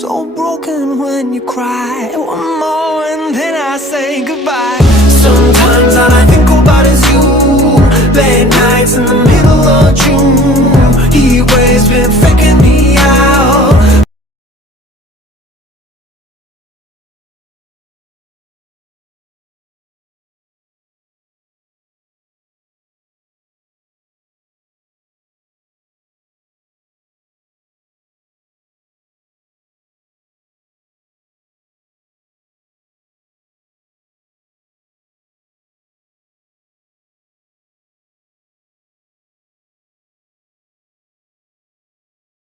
so broken when you cry. One more and then I say goodbye. Sometimes all I think about is you. Late nights in the